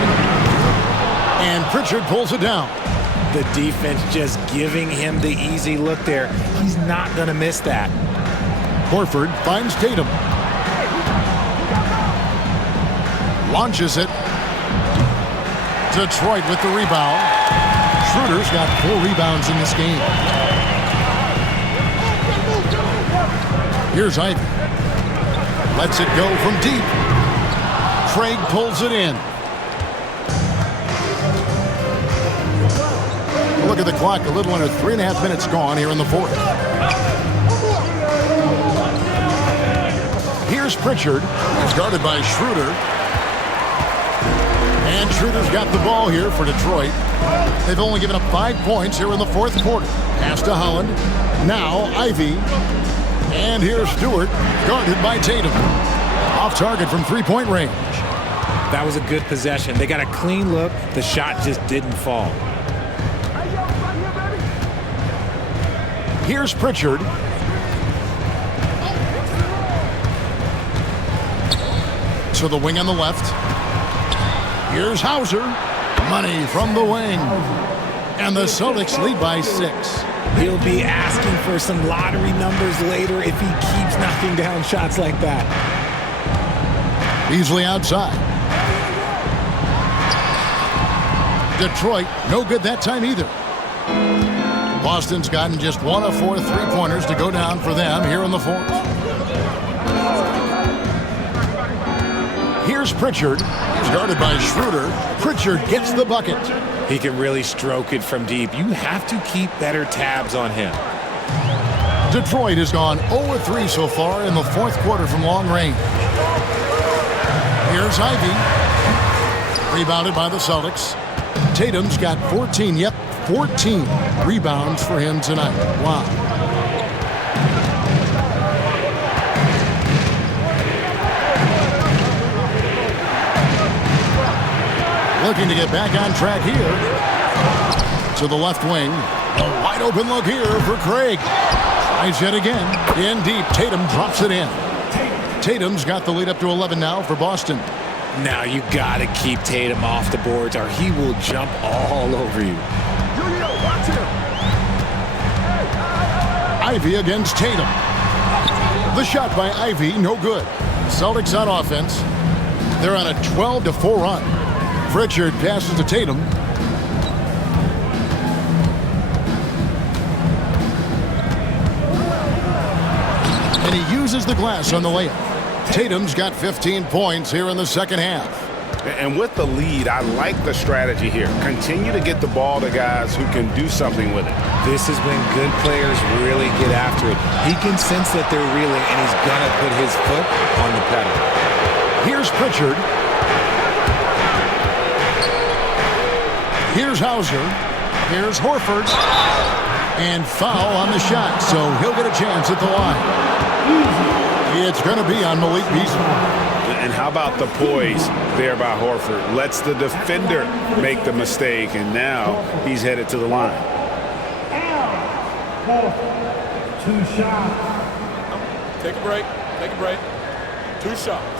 And Pritchard pulls it down. The defense just giving him the easy look there. He's not going to miss that. Horford finds Tatum. Launches it. Detroit with the rebound. Schroeder's got 4 rebounds in this game. Here's Ivy. Lets it go from deep. Craig pulls it in. Look at the clock, a little under 3.5 minutes gone here in the fourth. Here's Pritchard. He's guarded by Schroeder. And Schroeder's got the ball here for Detroit. They've only given up 5 points here in the fourth quarter. Pass to Holland. Now Ivy. And here's Stewart, guarded by Tatum. Off target from 3-point range. That was a good possession. They got a clean look. The shot just didn't fall. Here's Pritchard. To the wing on the left. Here's Hauser. Money from the wing. And the Celtics lead by 6. He'll be asking for some lottery numbers later if he keeps knocking down shots like that. Beasley outside. Detroit, no good that time either. Boston's gotten just 1 of 4 3-pointers to go down for them here in the fourth. Here's Pritchard. He's guarded by Schroeder. Pritchard gets the bucket. He can really stroke it from deep. You have to keep better tabs on him. Detroit has gone 0-3 so far in the fourth quarter from long range. Here's Ivy. Rebounded by the Celtics. Tatum's got 14. Yep, 14 rebounds for him tonight. Wow. Looking to get back on track here. To the left wing. A wide open look here for Craig. Tries yet again. In deep. Tatum drops it in. Tatum's got the lead up to 11 now for Boston. Now you got to keep Tatum off the boards or he will jump all over you. Ivy against Tatum. The shot by Ivy, no good. Celtics on offense. They're on a 12-4 run. Pritchard passes to Tatum. And he uses the glass on the layup. Tatum's got 15 points here in the second half. And with the lead, I like the strategy here. Continue to get the ball to guys who can do something with it. This is when good players really get after it. He can sense that they're reeling, and he's going to put his foot on the pedal. Here's Pritchard. Here's Hauser. Here's Horford. And foul on the shot, so he'll get a chance at the line. It's going to be on Malik Beasley. And how about the poise there by Horford? Lets the defender make the mistake, and now he's headed to the line. Two shots. Take a break. Take a break. Two shots.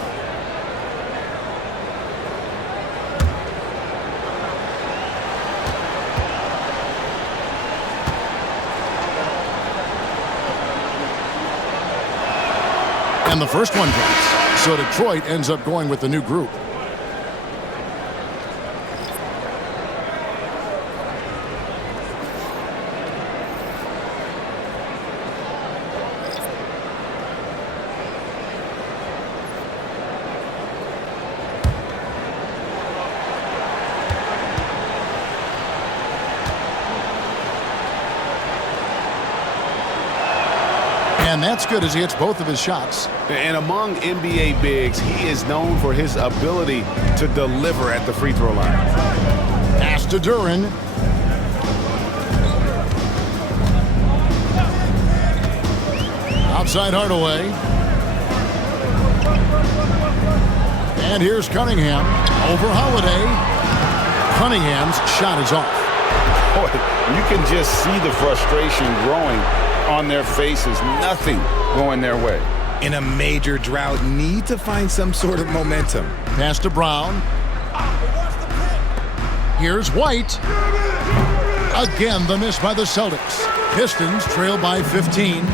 And the first one drops. So Detroit ends up going with the new group. And that's good as he hits both of his shots. And among NBA bigs, he is known for his ability to deliver at the free throw line. Pass to Duren. Outside Hardaway. And here's Cunningham. Over Holiday. Cunningham's shot is off. Boy, you can just see the frustration growing on their faces. Nothing going their way. In a major drought, need to find some sort of momentum. Pass to Brown. Here's White. Again, the miss by the Celtics. Pistons trail by 15.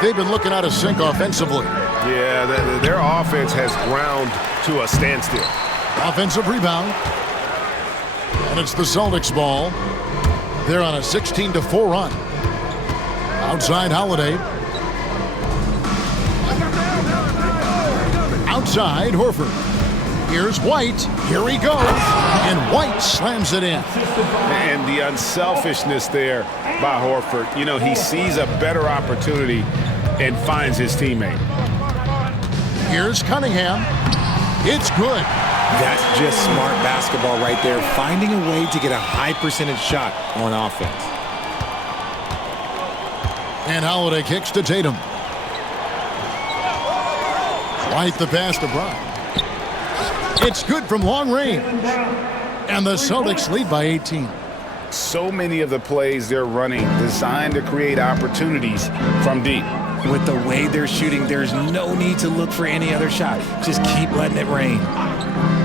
They've been looking out of sync offensively. Yeah, their offense has ground to a standstill. Offensive rebound. And it's the Celtics ball. They're on a 16-4 run. Outside Holiday. Outside Horford. Here's White. Here he goes. And White slams it in. And the unselfishness there by Horford. You know, he sees a better opportunity and finds his teammate. Here's Cunningham. It's good. That's just smart basketball right there. Finding a way to get a high percentage shot on offense. And Holiday kicks to Tatum. White the pass to Brown. It's good from long range. And the Celtics lead by 18. So many of the plays they're running designed to create opportunities from deep. With the way they're shooting, there's no need to look for any other shot. Just keep letting it rain.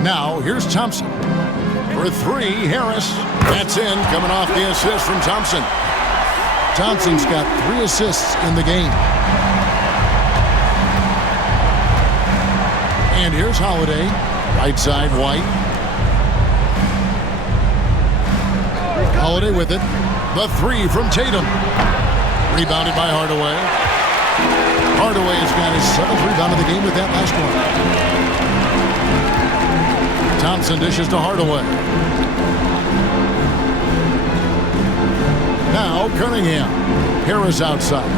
Now, here's Thompson. For three, Harris. That's in, coming off the assist from Thompson. Thompson's got 3 assists in the game. And here's Holiday. Right side, White. Holiday with it. The 3 from Tatum. Rebounded by Hardaway. Hardaway has got his 7th rebound of the game with that last one. Thompson dishes to Hardaway. Now Cunningham. Harris outside.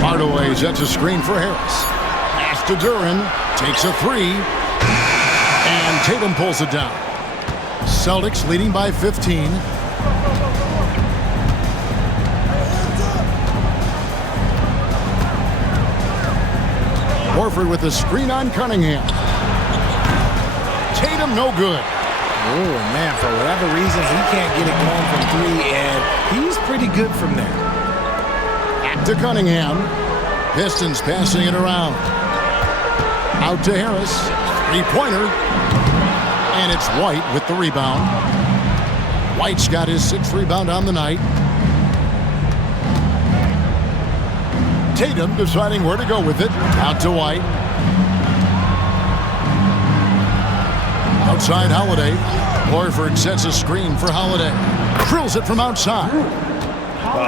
Hardaway sets a screen for Harris. Pass to Duren. Takes a 3. Tatum pulls it down. Celtics leading by 15. Horford with the screen on Cunningham. Tatum no good. Oh, man, for whatever reasons, he can't get it going from three, and he's pretty good from there. Back to Cunningham. Pistons passing it around. Out to Harris. Three-pointer. And it's White with the rebound. White's got his 6th rebound on the night. Tatum deciding where to go with it. Out to White. Outside Holiday. Horford sets a screen for Holiday. Drills it from outside.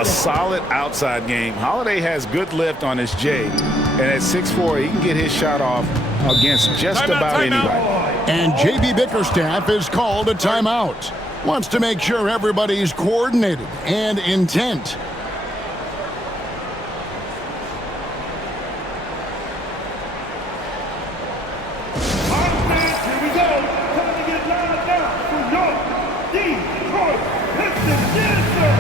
A solid outside game. Holiday has good lift on his J. And at 6'4", he can get his shot off against just about anybody. And J.B. Bickerstaff has called a timeout. Wants to make sure everybody's coordinated and intent. Here we go. Time to get lined up for your Detroit Pistons. Yes, sir.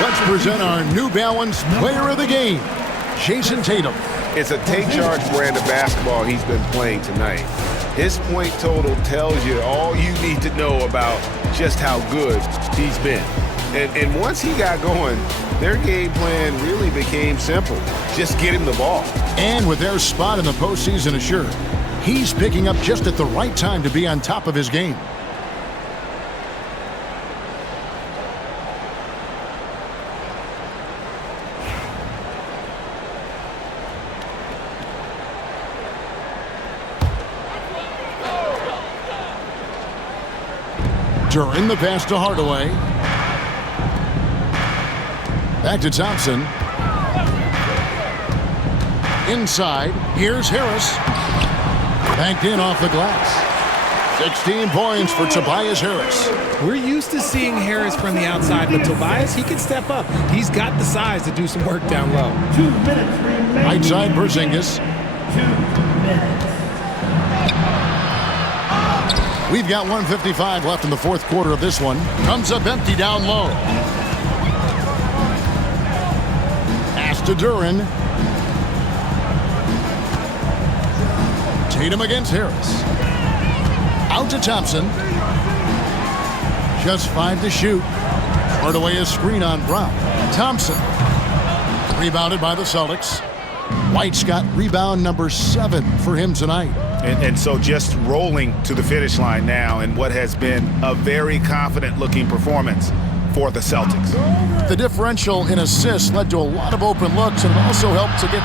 Let's present our New Balance Player of the Game, Jason Tatum. It's a take-charge brand of basketball he's been playing tonight. His point total tells you all you need to know about just how good he's been. And once he got going, their game plan really became simple. Just get him the ball. And with their spot in the postseason assured, he's picking up just at the right time to be on top of his game. During the pass to Hardaway. Back to Thompson. Inside. Here's Harris. Banked in off the glass. 16 points for Tobias Harris. We're used to seeing Harris from the outside, but Tobias, he can step up. He's got the size to do some work down low. 2 minutes remaining. Right side Porzingis. 2 minutes. We've got 1:55 left in the fourth quarter of this one. Comes up empty down low. Pass to Duren. Tatum against Harris. Out to Thompson. Just 5 to shoot. Hardaway a screen on Brown. Thompson. Rebounded by the Celtics. White's got rebound number 7 for him tonight. And so just rolling to the finish line now in what has been a very confident-looking performance for the Celtics. The differential in assists led to a lot of open looks, and it also helped to get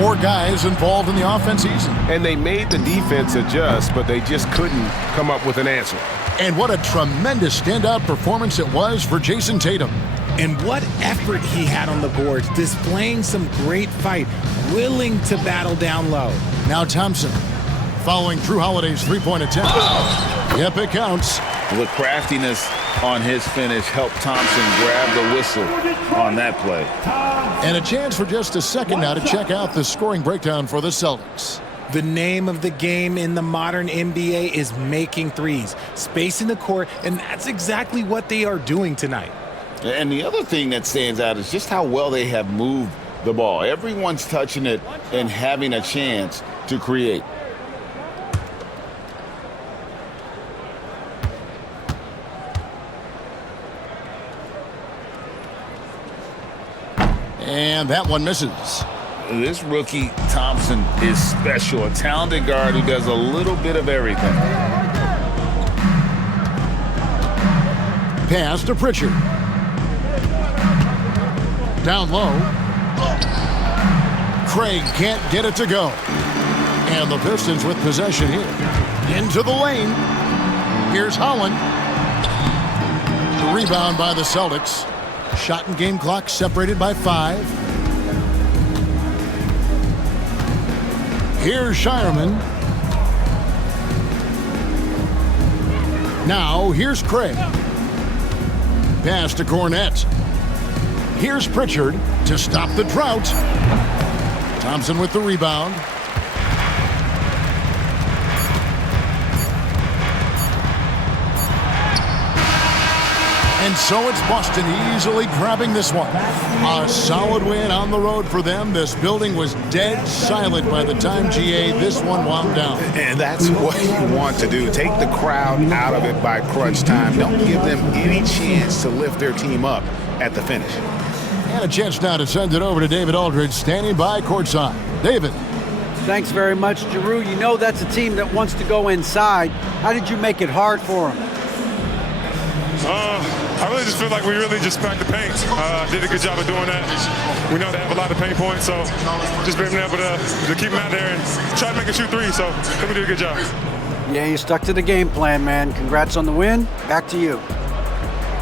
more guys involved in the offense easy. And they made the defense adjust, but they just couldn't come up with an answer. And what a tremendous standout performance it was for Jason Tatum. And what effort he had on the boards, displaying some great fight, willing to battle down low. Now Thompson, following Drew Holiday's three-point attempt. Yep, it counts. The craftiness on his finish helped Thompson grab the whistle on that play. And a chance for just a second now to check out the scoring breakdown for the Celtics. The name of the game in the modern NBA is making threes, spacing the court, and that's exactly what they are doing tonight. And the other thing that stands out is just how well they have moved the ball. Everyone's touching it and having a chance to create. And that one misses. This rookie, Thompson, is special. A talented guard who does a little bit of everything. Pass to Pritchard. Down low. Craig can't get it to go. And the Pistons with possession here. Into the lane. Here's Holland. The rebound by the Celtics. Shot and game clock separated by 5. Here's Shireman. Now here's Craig. Pass to Cornette. Here's Pritchard to stop the drought. Thompson with the rebound. And so it's Boston easily grabbing this one. A solid win on the road for them. This building was dead silent by the time, GA, this one wound down. And that's what you want to do. Take the crowd out of it by crunch time. Don't give them any chance to lift their team up at the finish. And a chance now to send it over to David Aldridge, standing by courtside. David. Thanks very much, Giroux. You know that's a team that wants to go inside. How did you make it hard for them? I really just feel like we really just packed the paint. Did a good job of doing that. We know they have a lot of pain points, so just being able to keep them out there and try to make a shoot 3. So I think we did a good job. Yeah, you stuck to the game plan, man. Congrats on the win. Back to you.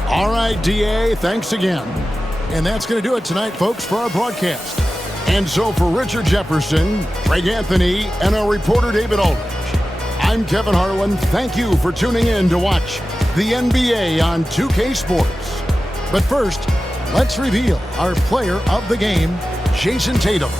All right, DA, thanks again. And that's going to do it tonight, folks, for our broadcast. And so for Richard Jefferson, Greg Anthony, and our reporter David Aldridge, I'm Kevin Harlan. Thank you for tuning in to watch the NBA on 2K Sports. But first, let's reveal our player of the game, Jason Tatum.